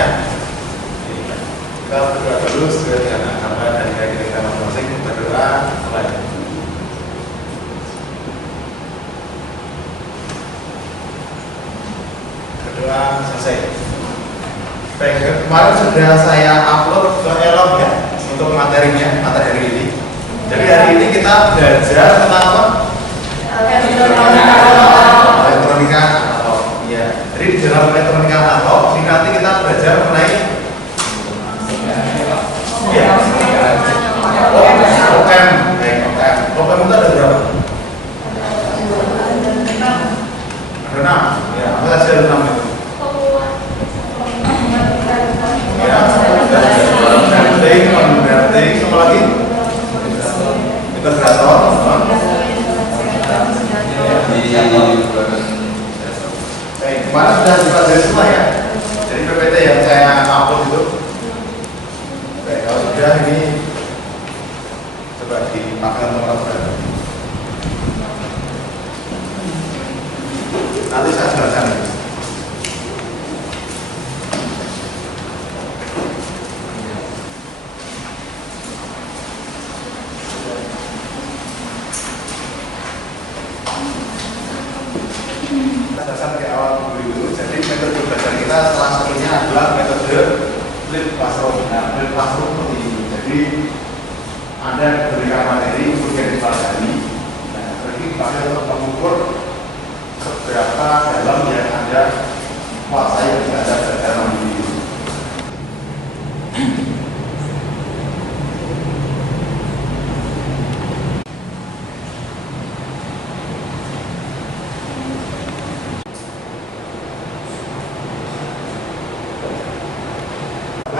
ya. Kita berdoa dulu sesuai dengan hamba dan kira kita masing-masing. Berdoa mulai. Berdoa selesai. Baik, kemarin sudah saya upload ke Elon ya untuk materinya, materi hari ini. Jadi hari ini kita belajar tentang apa? Elektronika analog. Iya. Jadi di dalam elektronika analog ini nanti kita belajar mengenai OPM. Baik, OPM. OPM itu ada berapa? Ada 6. Ya, apa saja ada 6 itu? Ya, converting, apa lagi? Integrator. Baik, kemarin sudah dipelajari semua ya. Jadi PPT yang saya upload itu. Baik, kalau sudah ini coba dipakai untuk teman-teman. Nanti saya jelaskan ini. Dasar ke awal dulu. Jadi metode belajar kita salah satunya adalah metode flip classroom. Nah, flip classroom seperti ini. Jadi Anda diberikan materi kemudian dipelajari. Nah, berarti dipakai untuk mengukur seberapa dalam yang Anda kuasai belajar secara mandiri.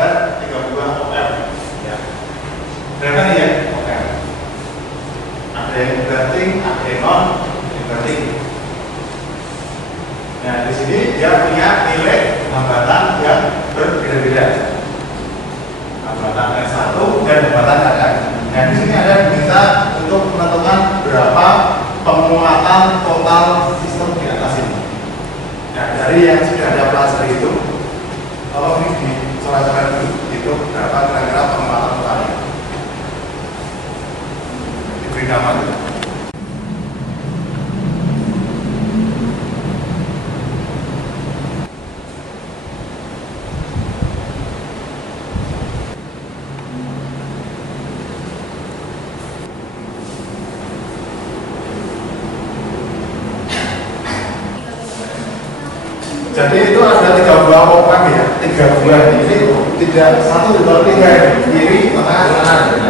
Ada 3 buah OPM ya. Berapa nih ya OPM? Ada yang inverting, ada yang non inverting. Nah, di sini dia punya nilai hambatan yang berbeda-beda. Hambatan S1 dan hambatan R. Nah, di sini ada diminta untuk menentukan berapa penguatan total sistem di atas ini. Nah, dari yang sudah ada pelajari itu, kalau ini dicoret-coret dulu, itu berapa kira-kira penguatan totalnya? Diberi nama dulu. Jadi itu ada 3 buah OPM ya, 3 buah ini tidak 1, 2, 3 kiri, tengah, kanan.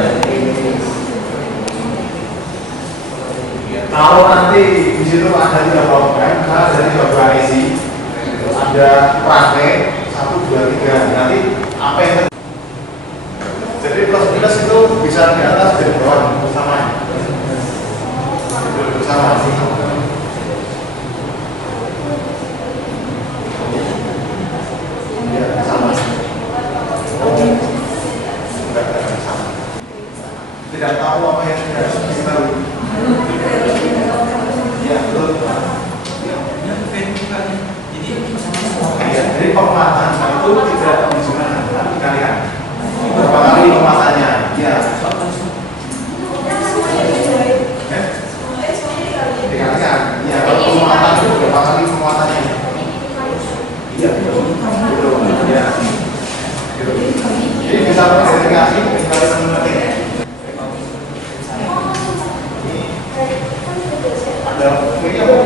Kalau nanti di situ ada 3 buah OPM, ada 3 buah IC, ada rangkai 1, 2, 3. Nanti apa yang jadi plus minus itu bisa di atas dan di bawah bersama. Bersama. Tidak tahu apa yang harus kita lakukan. Ya, betul. Jadi penguatan itu tidak menunjukkan tapi kalian berapa kali penguatannya? Ya. Dikalikan. Ya, kalau penguatan itu berapa kali penguatannya? Iya, betul. Ya. Jadi bisa verifikasi sekali mengetik. Ada ini apa?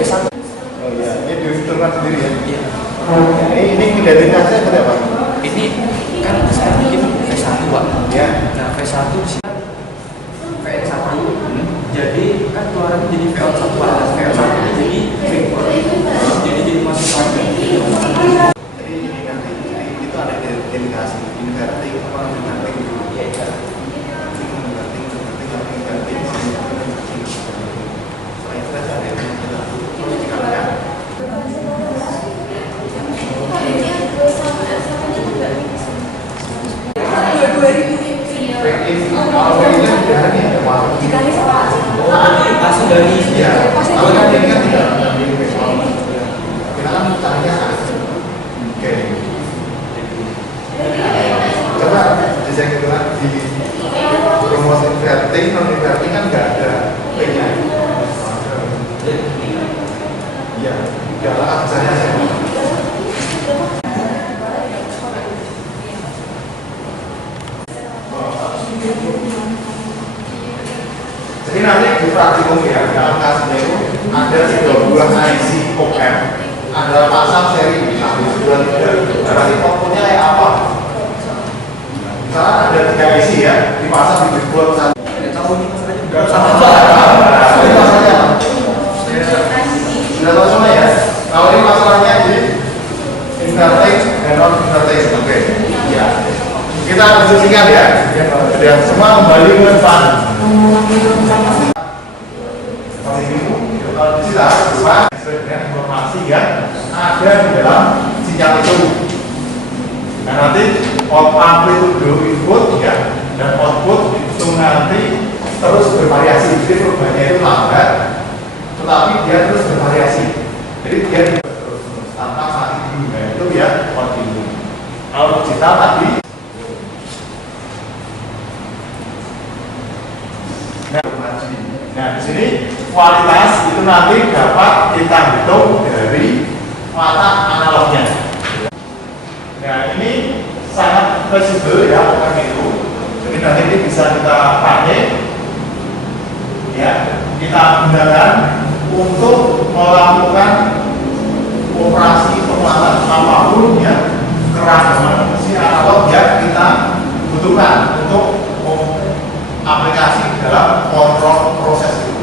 V1. Oh iya, ini dihiturkan sendiri ya. Iya. Ini identitasnya seperti apa? Ini kan sekarang ini V1 Pak. Ya. Nah V1 VN1. Jadi kan keluarannya jadi VO1 Pak. Dan VO1 ini jadi vapor. Jadi masuk sampai. Jadi ini nanti itu ada delegasi inverting apa inverting dulu. Iya. Langsung dari ya, kalau kan ini kan tidak kita kan caranya inverting, non inverting kan nggak ada P-nya. Iya, udahlah misalnya saya. Jadi nanti di praktikum ya, di aplikasinya itu ada 32 IC OM, ada pasang seri 1, 2, 3. Nanti outputnya kayak apa? Misalnya ada 3 IC ya, dipasang di breadboard satu. Nggak sama masalahnya. Sudah tahu semua ya? Kalau ini masalahnya di inverting dan non inverting. Oke. Ya. Kita diskusikan ya. Dan semua kembali ke depan. Seperti ini. Kalau di sini berupa dengan informasi yang ada di dalam sinyal itu. Nah nanti amplitude input ya dan output itu nanti terus bervariasi. Jadi perubahannya itu lambat, tetapi dia terus bervariasi. Jadi dia terus tanpa saat itu itu ya kontinu. Kalau digital tadi, nah di sini kualitas itu nanti dapat kita hitung dari watak analognya. Nah ini sangat fleksibel ya OM itu. Jadi nanti ini bisa kita pakai. Ya, kita gunakan untuk melakukan operasi penguatan apapun ya keragaman mesin analog yang kita butuhkan untuk aplikasi dalam kontrol proses itu.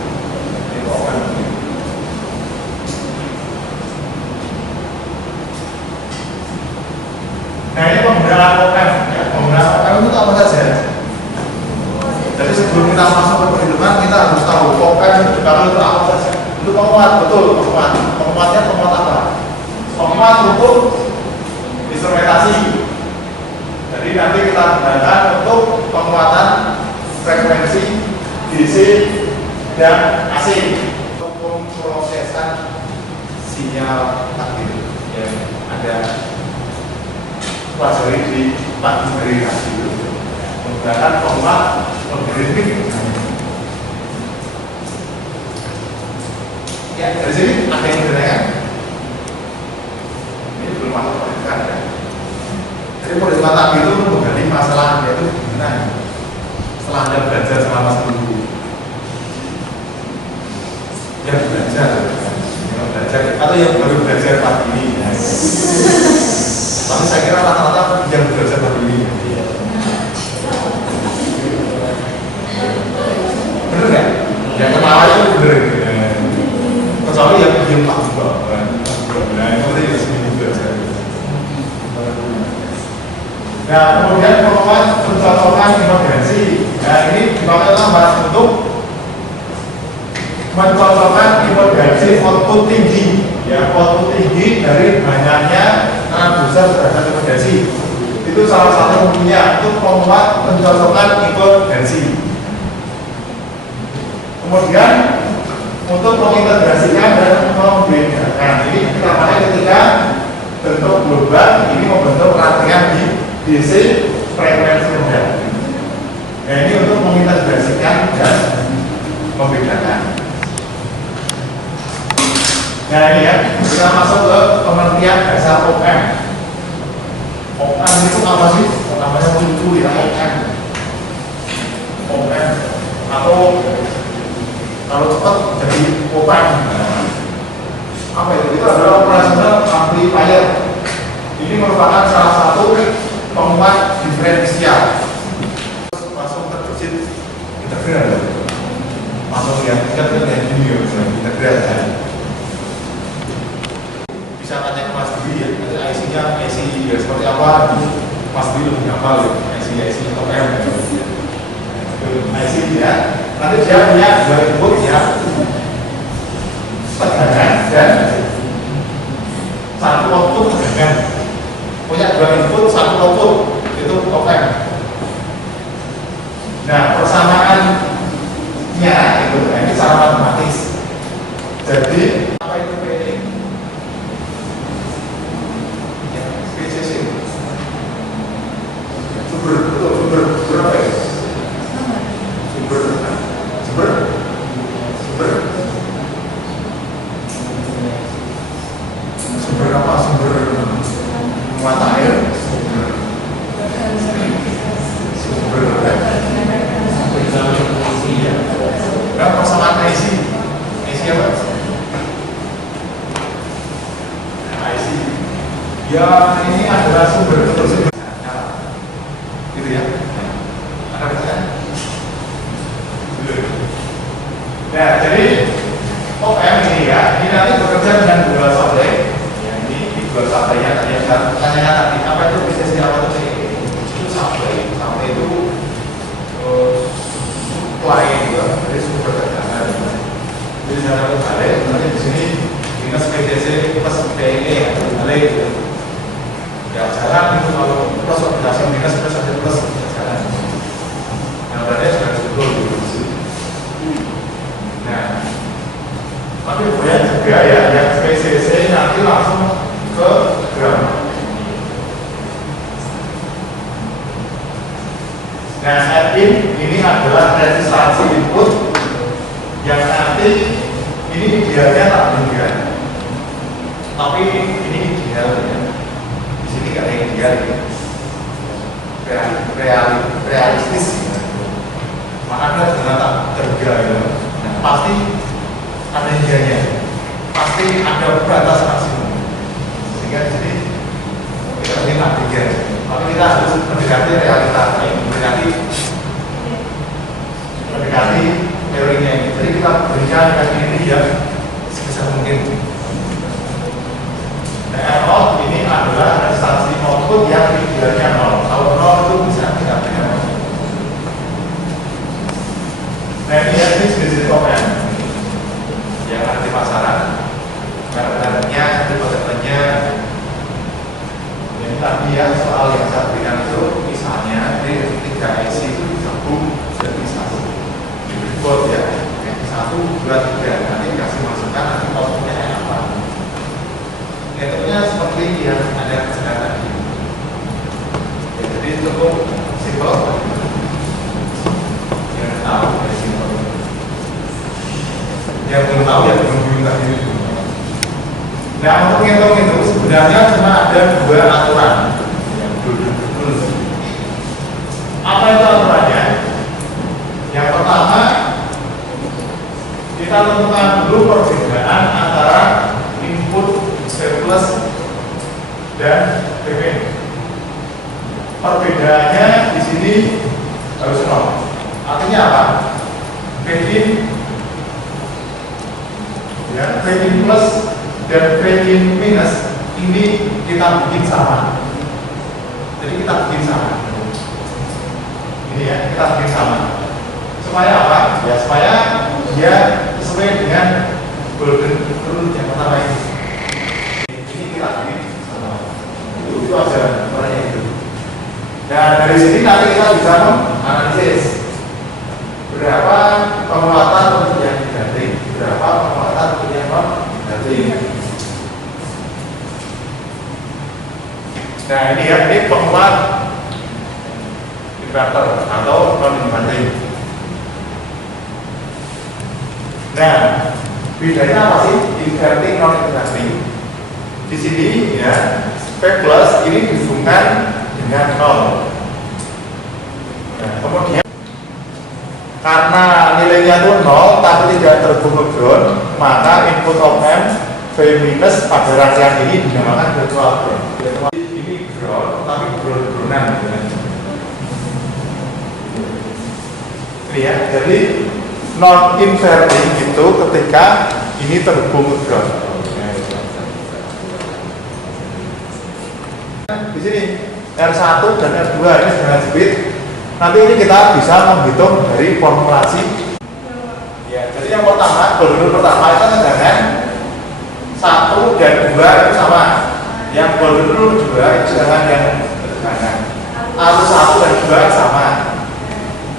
Nah ini penggunaan OM ya, penggunaan OM itu apa saja? Jadi sebelum kita masuk ke perhitungan kita harus tahu OM kalau itu apa saja. Itu penguat, betul penguat. Penguatnya penguat apa? Penguat untuk instrumentasi. Jadi nanti kita gunakan untuk penguatan frekuensi DC dan AC untuk pemrosesan sinyal takdir yang ada pelajari di pagibrasi itu menggunakan penguat logaritmik. Ya, dari sini ada yang bertanya. Ini belum masuk perhitungan ya. Jadi perhitungan tadi itu menggali masalah yaitu gimana setelah Anda belajar selama seminggu. Yang belajar atau yang baru belajar pagi ini ya. Tapi saya kira rata-rata yang belajar pagi ini ya. Bener nggak? Yang ketawa itu bener kecuali yang diam tak juga. Nah itu tadi yang seminggu belajar. Nah kemudian penguat pencocokan impedansi. Nah ini dipakai tambah untuk mencocokkan impedansi output tinggi ya, output tinggi dari banyaknya transducer terhadap impedansi. Itu salah satu fungsinya untuk penguat pencocokan impedansi. Kemudian untuk mengintegrasikan dan membedakan ini kita pakai ketika bentuk global ini membentuk rangkaian di DC frekuensi rendah. Nah ini untuk mengintegrasikan dan membedakan. Nah ini ya, kita masuk ke pengertian dasar OM. OM itu apa sih? Namanya lucu ya, OM. OM atau kalau cepat jadi OM. Apa itu? Itu adalah operasional amplifier. Ini merupakan salah satu penguat diferensial. Langsung terbesit integral. Langsung yang integral yang ini integral ya. Bisa tanya ke Mas Dwi ya, IC-nya IC ya seperti apa? Mas Dwi lebih hafal ya, IC OM IC ya. Nanti dia punya dua input ya, tegangan dan satu output tegangan. Punya dua input, satu output itu OM. Nah persamaannya itu ini secara matematis. Jadi apa itu P? Sumber apa ya? Sumber ini adalah sumber tersebut. Gitu ya. Ada pertanyaan? Nah, jadi OM ini ya, ini nanti bekerja dengan dua supply. Ya, ini dua supply ya. Tanya tadi apa itu bisnisnya, apa itu itu supply. Supply itu supply juga, jadi sumber tegangan. Jadi cara balik, nanti di sini minus PDC plus PE ya, balik. Ya jalan itu kalau plus operasi minus plus ada plus jalan. Yang berarti sudah betul di sini. Nah, tapi kemudian juga ya yang PCC nanti langsung ke gram. Nah, Rin ini adalah resistansi input yang nanti ini idealnya tak demikian, tapi ini ideal ya. Di sini nggak ada yang ideal ya. Realistis. Makanya ternyata kerja ya. Nah, pasti ada idealnya, pasti ada batas maksimum. Sehingga di sini kita terima tiga. Tapi kita harus mendekati realita, mendekati teorinya ini. Jadi kita berikan ini ya sebisa mungkin. R0 ini adalah resistansi output yang idealnya 0. Kalau 0 itu bisa tidak benar. Nah ini ya, ini jenis komen yang ada di pasaran. Merek-mereknya, tipe-tipenya. Ini tadi ya soal yang saya berikan itu, misalnya di 3 IC itu digabung jadi satu. Dibuat ya, 1, 2, 3. Nanti kasih masukan, nanti outputnya apa. Metodenya seperti yang ada sekarang tadi. Ya, jadi cukup simpel. Yang tahu dari simpel. Yang belum tahu ya belum tadi. Nah, untuk ngitung itu sebenarnya cuma ada dua aturan. Yang betul. Apa itu aturannya? Yang pertama, kita tentukan dulu perbedaan antara input V plus dan VP. Perbedaannya di sini harus 0. Artinya apa? VP ya, VP plus dan VP minus ini kita bikin sama. Jadi kita bikin sama. Ini ya, kita bikin sama. Supaya apa? Ya supaya dia sesuai dengan golden rule yang pertama ini. Itu aja pertanyaan itu. Dan dari sini nanti kita bisa menganalisis berapa penguatan untuk yang diganti, berapa penguatan untuk yang diganti. Nah ini ya, ini penguat inverter atau non inverting. Nah bedanya apa sih inverting non inverting? Di sini ya P plus ini dihubungkan dengan 0. Nah, kemudian karena nilainya itu 0 tapi tidak terhubung ke ground, maka input op amp V minus pada rangkaian ini dinamakan virtual ground. Ini ground tapi ground-groundan. Ini ya, jadi non inverting itu ketika ini terhubung ke ground. Di sini R1 dan R2 ini dengan speed. Nanti ini kita bisa menghitung dari formulasi. Ya, jadi yang pertama, golden pertama itu tegangan 1 dan 2 itu sama. Yang golden rule juga itu tegangan yang tegangan. Arus 1 dan 2 sama.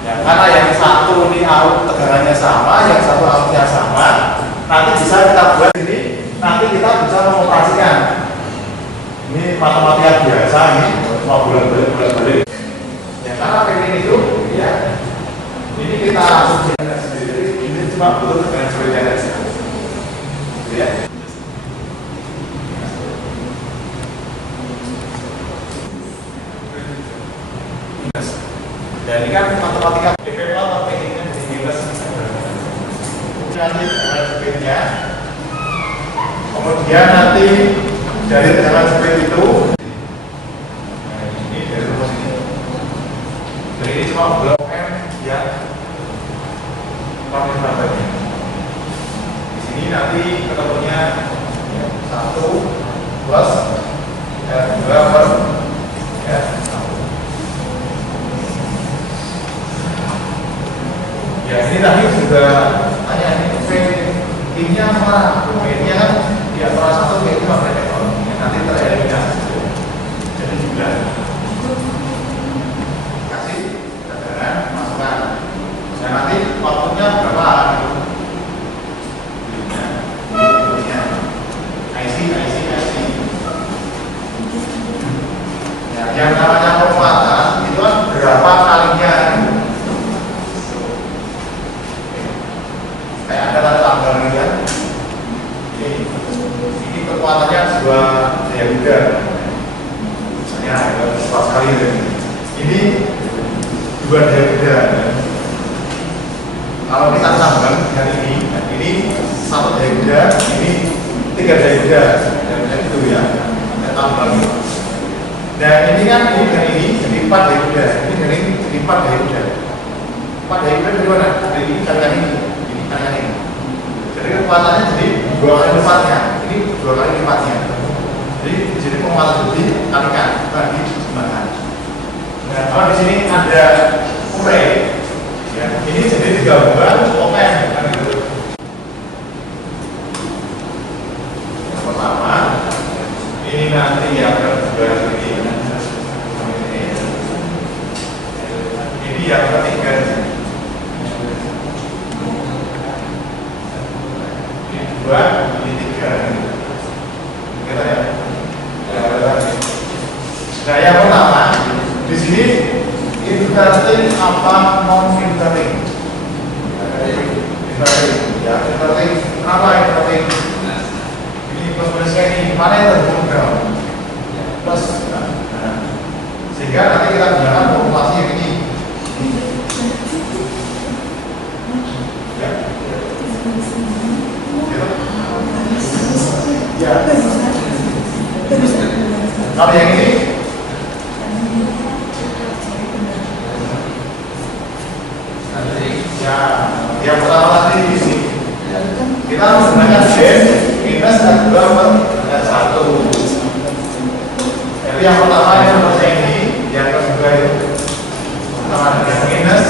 Ya, karena yang satu ini arus tegangannya sama, yang satu arusnya sama. Nanti bisa kita buat ini. Nanti kita bisa mengoperasikan. Ini matematika biasa ini, cuma bulan-balik. Ya karena pengen itu, ya ini kita asumsikan sendiri. Ini cuma butuh dengan sebagainya saja. Ya. Dan ini kan matematika PPL atau pengennya di minus. Nanti dengan sebagainya. Kemudian nanti dari tegangan seperti itu per ya. Ya ini tadi juga tanya ini P-nya sama P-nya kan di antara 1 P itu sampai teknologi nanti tereliminasi. Jadi juga kasih cadangan masukan. Dan nanti waktunya berapa? IC. Ya, yang namanya penguatan itu kan berapa kalinya? Kayak ada tanda tambah ini kan? Ini kekuatannya 2 daya juga. Misalnya ada 4 kali ini 2 daya juga. Kalau kita tambah dengan ini 1 daya juga, ini 3 daya juga, dan itu ya, kita tambah. Dan ini kan ini dengan ini jadi 4 daya juga, ini dengan ini jadi 4 daya juga. 4 daya juga dari mana? Dari ini kalian ini kalian ini. Jadi kekuatannya jadi 2 kali lipatnya, ini 2 kali lipatnya. Jadi penguatan itu dikalikan, bagi jumlahkan. Nah, kalau di sini ada urai, ya, ini jadi digabungkan open, kan gitu. Yang pertama, ini nanti yang kedua ini yang ketiga. Ini 2, ini 3. Kita ya. Nah, yang pertama di sini inverting apa non inverting? Inverting, ya inverting apa inverting? Ini plus minusnya ini mana yang terhubung ground? Plus, sehingga nanti kita gunakan formulasi yang ini. Ya. Ya. Kalau yang ini ya, yang pertama tadi di sini kita menggunakan gen minus dan 2 per 1. Jadi yang pertama yang nomor ini, yang kedua itu pertama minus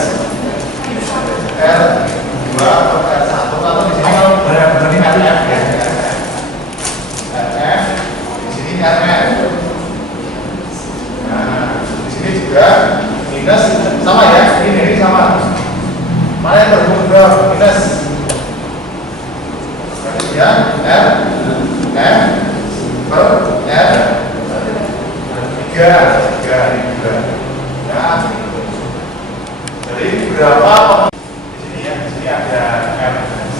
R2 per R1 atau di sini kalau benar-benar ini RF ya. RF di sini RF. Nah, di sini juga minus sama ya, ini sama. Mana yang terhubung ke minus? Ya, R per R 3 ini juga. Ya. Jadi berapa? Di sini ya, di sini ada R C.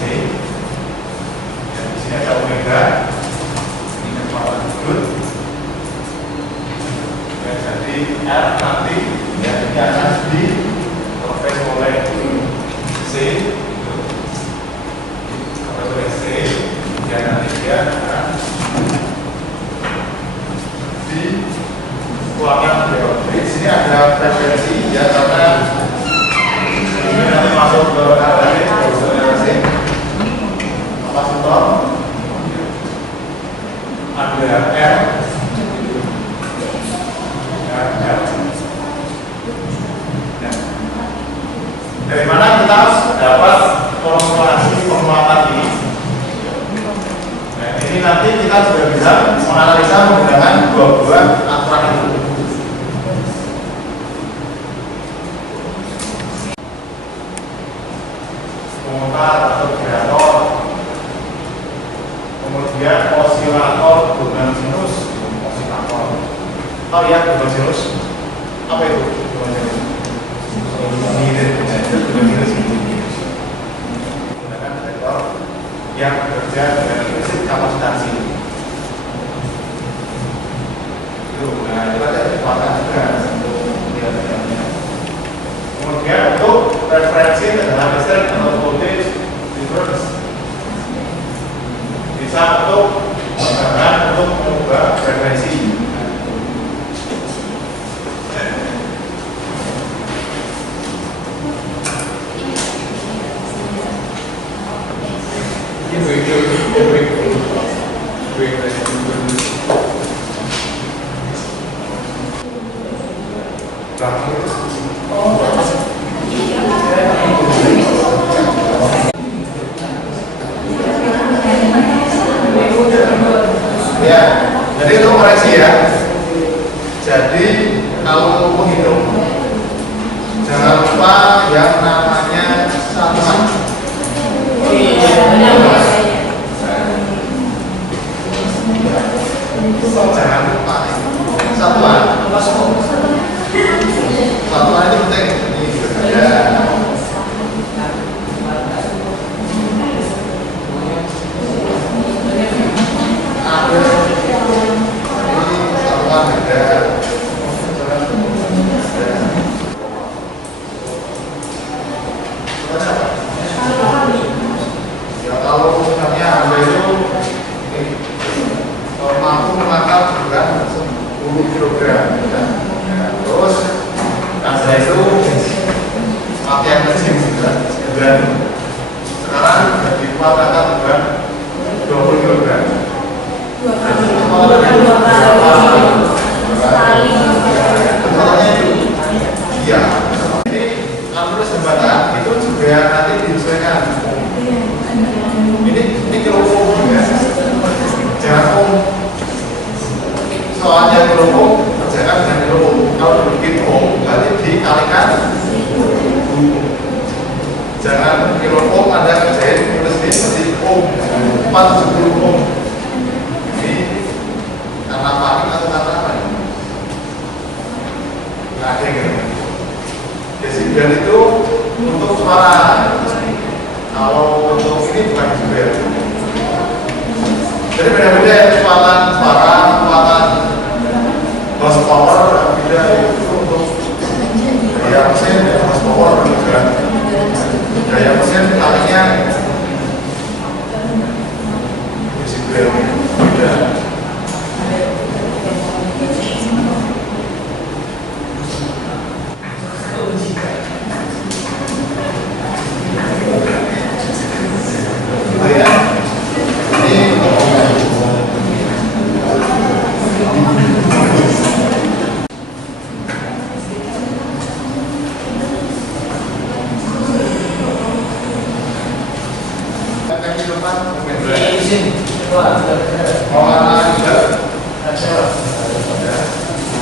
Ya, di sini ada omega. Ini kekuatan dulu. Ya, jadi R nanti ya ini akan diproses oleh C atau oleh C ya nanti dia akan dikeluarkan di sini ada frekuensi ya karena ini nanti masuk ke RC kapasitor ada R. Dari mana kita dapat formulasi penguatan ini? Nah, ini nanti kita sudah bisa menganalisa menggunakan dua aturan itu. Pemutar atau generator, kemudian osilator dengan sinus, osilator. Oh ya, dengan sinus. Apa itu? Dengan sinus. Menggunakan detektor yang bekerja dengan prinsip kapasitasi. Itu, nah itu ada kekuatan juga untuk dia. Kemudian untuk referensi tegangan listrik atau voltage difference bisa untuk menggunakan untuk mengubah frekuensi. Ya, jadi itu koreksi ya. Jadi kalau menghitung, jangan lupa yang namanya satuan. Jangan lupa satuan. Satuan itu penting. Ini ada. Ya kalau misalnya Anda itu mampu memakan berat 10 kg ya. Terus Anda itu latihan nge-gym dan sekarang jadi kuat angkat berat 20 kg. Iya. Ini kalau terus jembatan itu juga nanti disesuaikan. Ini kilo ya. Jangan soalnya kilo kerjakan dengan kilo. Kalau bikin berarti dikalikan. Jangan kilo ada kerjain tulis di seperti 470 ini karena panik atau karena apa ya? Nggak ada yang gitu. Desibel itu untuk suara. Kalau untuk ini bukan desibel. Jadi beda-beda kekuatan suara, kekuatan horsepower beda itu untuk daya mesin dan horsepower juga. Daya mesin tadinya desibel beda.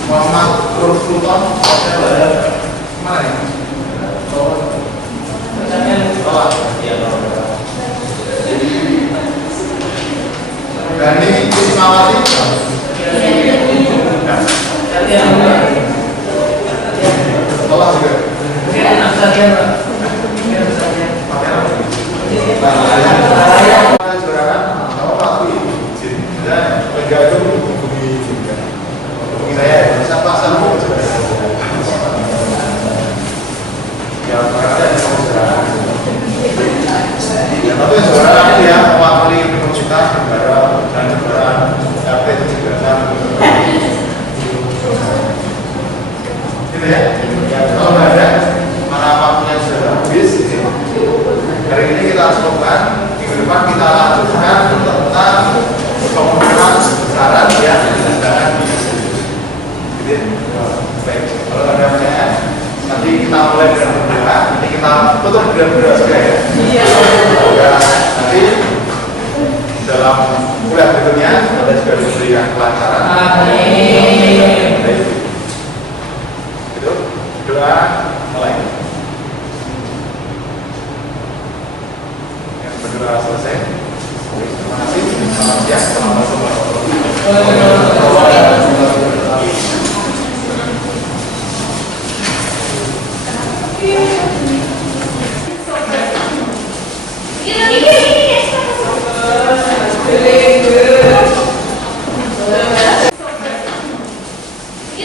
Muhammad Sultan mana ini? Dani Ismawati Tolak juga saya siapa sama ya tapi saudara dia mewakili universitas negara dan negara RT itu juga gitu ya. Kalau nggak ada mana waktunya sudah habis hari ini kita harus lakukan minggu depan kita lanjutkan tentang penggunaan besaran ya sedangkan baik, kalau ada pertanyaan nanti kita mulai dengan berdoa, nanti kita tutup dengan berdoa juga ya. Iya. Nanti dalam kuliah berikutnya Anda juga diberikan kelancaran. Amin. Baik. Itu doa mulai. Yang berdoa selesai. Terima kasih. Selamat siang. Assalamualaikum warahmatullahi wabarakatuh.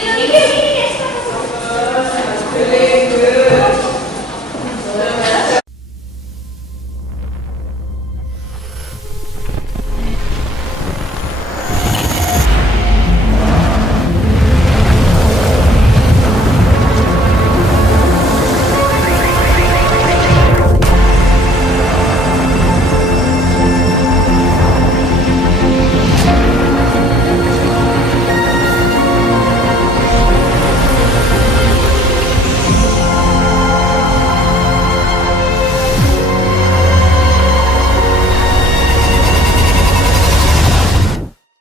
Ini